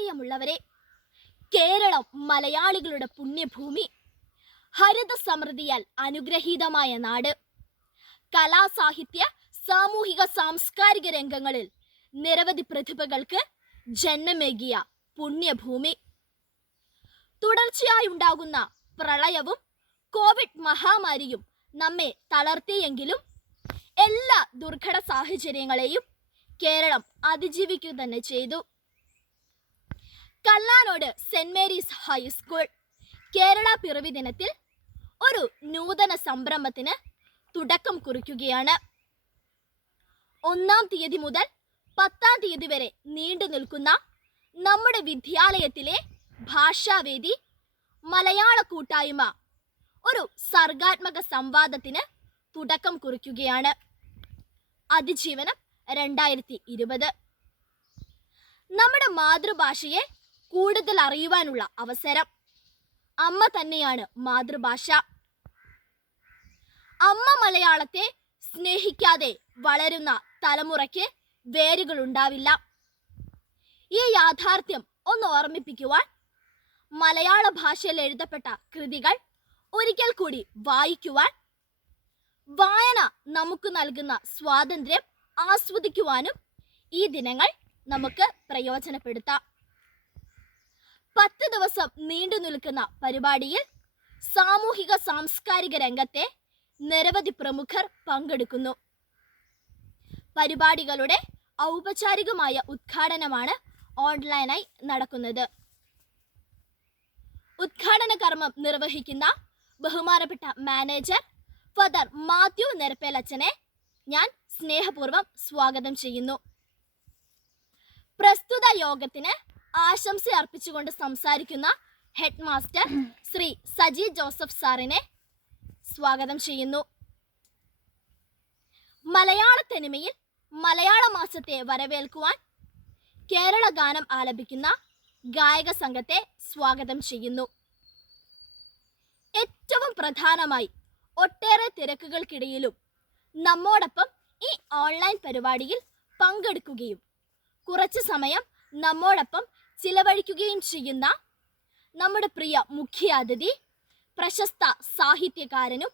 പ്രിയമുള്ളവരെ കേരളം മലയാളികളുടെ പുണ്യഭൂമി. ഹരിത സമൃദ്ധിയാൽ അനുഗ്രഹീതമായ നാട്. കലാസാഹിത്യ സാമൂഹിക സാംസ്കാരിക രംഗങ്ങളിൽ നിരവധി പ്രതിഭകൾക്ക് ജന്മമേകിയ പുണ്യഭൂമി. തുടർച്ചയായി ഉണ്ടാകുന്ന പ്രളയവും കോവിഡ് മഹാമാരിയും നമ്മെ തളർത്തിയെങ്കിലും എല്ലാ ദുർഘട സാഹചര്യങ്ങളെയും കേരളം അതിജീവിക്കുക തന്നെ ചെയ്തു. Kallanode Saint Mary's high school Kerala Piravi ദിനത്തിൽ ഒരു നൂതന സംരംഭത്തിന് തുടക്കം കുറിക്കുകയാണ്. ഒന്നാം തീയതി മുതൽ പത്താം തീയതി വരെ നീണ്ടു നിൽക്കുന്ന നമ്മുടെ വിദ്യാലയത്തിലെ ഭാഷാവേദി മലയാള കൂട്ടായ്മ ഒരു സർഗാത്മക സംവാദത്തിന് തുടക്കം കുറിക്കുകയാണ്. അതിജീവനം രണ്ടായിരത്തി ഇരുപത്. നമ്മുടെ മാതൃഭാഷയെ കൂടുതൽ അറിയുവാനുള്ള അവസരം. അമ്മ തന്നെയാണ് മാതൃഭാഷ. അമ്മ മലയാളത്തെ സ്നേഹിക്കാതെ വളരുന്ന തലമുറയ്ക്ക് വേരുകൾ ഉണ്ടാവില്ല. ഈ യാഥാർത്ഥ്യം ഒന്ന് ഓർമ്മിപ്പിക്കുവാൻ മലയാള ഭാഷയിൽ എഴുതപ്പെട്ട കൃതികൾ ഒരിക്കൽ കൂടി വായിക്കുവാൻ വായന നമുക്ക് നൽകുന്ന സ്വാതന്ത്ര്യം ആസ്വദിക്കുവാനും ഈ ദിനങ്ങൾ നമുക്ക് പ്രയോജനപ്പെടുത്താം. പത്ത് ദിവസം നീണ്ടു നിൽക്കുന്ന പരിപാടിയിൽ സാമൂഹിക സാംസ്കാരിക രംഗത്തെ നിരവധി പ്രമുഖർ പങ്കെടുക്കുന്നു. പരിപാടികളുടെ ഔപചാരികമായ ഉദ്ഘാടനമാണ് ഓൺലൈനായി നടക്കുന്നത്. ഉദ്ഘാടന കർമ്മം നിർവഹിക്കുന്ന ബഹുമാനപ്പെട്ട മാനേജർ ഫദർ മാത്യു നെരപ്പേലച്ചനെ ഞാൻ സ്നേഹപൂർവം സ്വാഗതം ചെയ്യുന്നു. പ്രസ്തുത യോഗത്തിന് ആശംസ അർപ്പിച്ചുകൊണ്ട് സംസാരിക്കുന്ന ഹെഡ് മാസ്റ്റർ ശ്രീ സജി ജോസഫ് സാറിനെ സ്വാഗതം ചെയ്യുന്നു. മലയാള തനിമയിൽ മലയാള മാസത്തെ വരവേൽക്കുവാൻ കേരള ഗാനം ആലപിക്കുന്ന ഗായക സംഘത്തെ സ്വാഗതം ചെയ്യുന്നു. ഏറ്റവും പ്രധാനമായി ഒട്ടേറെ തിരക്കുകൾക്കിടയിലും നമ്മോടൊപ്പം ഈ ഓൺലൈൻ പരിപാടിയിൽ പങ്കെടുക്കുകയും കുറച്ച് സമയം നമ്മോടൊപ്പം ചിലവഴിക്കുകയും ചെയ്യുന്ന നമ്മുടെ പ്രിയ മുഖ്യാതിഥി പ്രശസ്ത സാഹിത്യകാരനും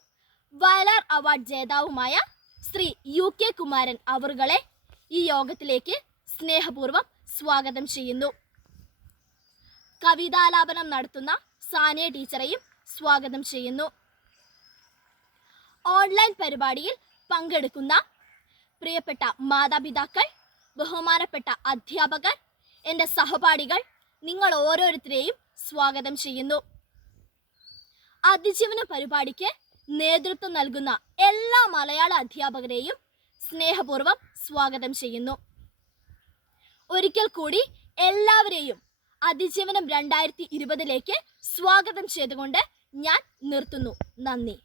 വയലാർ അവാർഡ് ജേതാവുമായ ശ്രീ യു കെ കുമാരൻ അവറുകളെ ഈ യോഗത്തിലേക്ക് സ്നേഹപൂർവം സ്വാഗതം ചെയ്യുന്നു. കവിതാലാപനം നടത്തുന്ന സാനിയ ടീച്ചറെയും സ്വാഗതം ചെയ്യുന്നു. ഓൺലൈൻ പരിപാടിയിൽ പങ്കെടുക്കുന്ന പ്രിയപ്പെട്ട മാതാപിതാക്കൾ ബഹുമാനപ്പെട്ട അധ്യാപകർ എന്റെ സഹപാഠികൾ നിങ്ങൾ ഓരോരുത്തരെയും സ്വാഗതം ചെയ്യുന്നു. അതിജീവന പരിപാടിക്ക് നേതൃത്വം നൽകുന്ന എല്ലാ മലയാള അധ്യാപകരെയും സ്നേഹപൂർവം സ്വാഗതം ചെയ്യുന്നു. ഒരിക്കൽ കൂടി എല്ലാവരെയും അതിജീവനം രണ്ടായിരത്തി ഇരുപതിലേക്ക് സ്വാഗതം ചെയ്തുകൊണ്ട് ഞാൻ നിർത്തുന്നു. നന്ദി.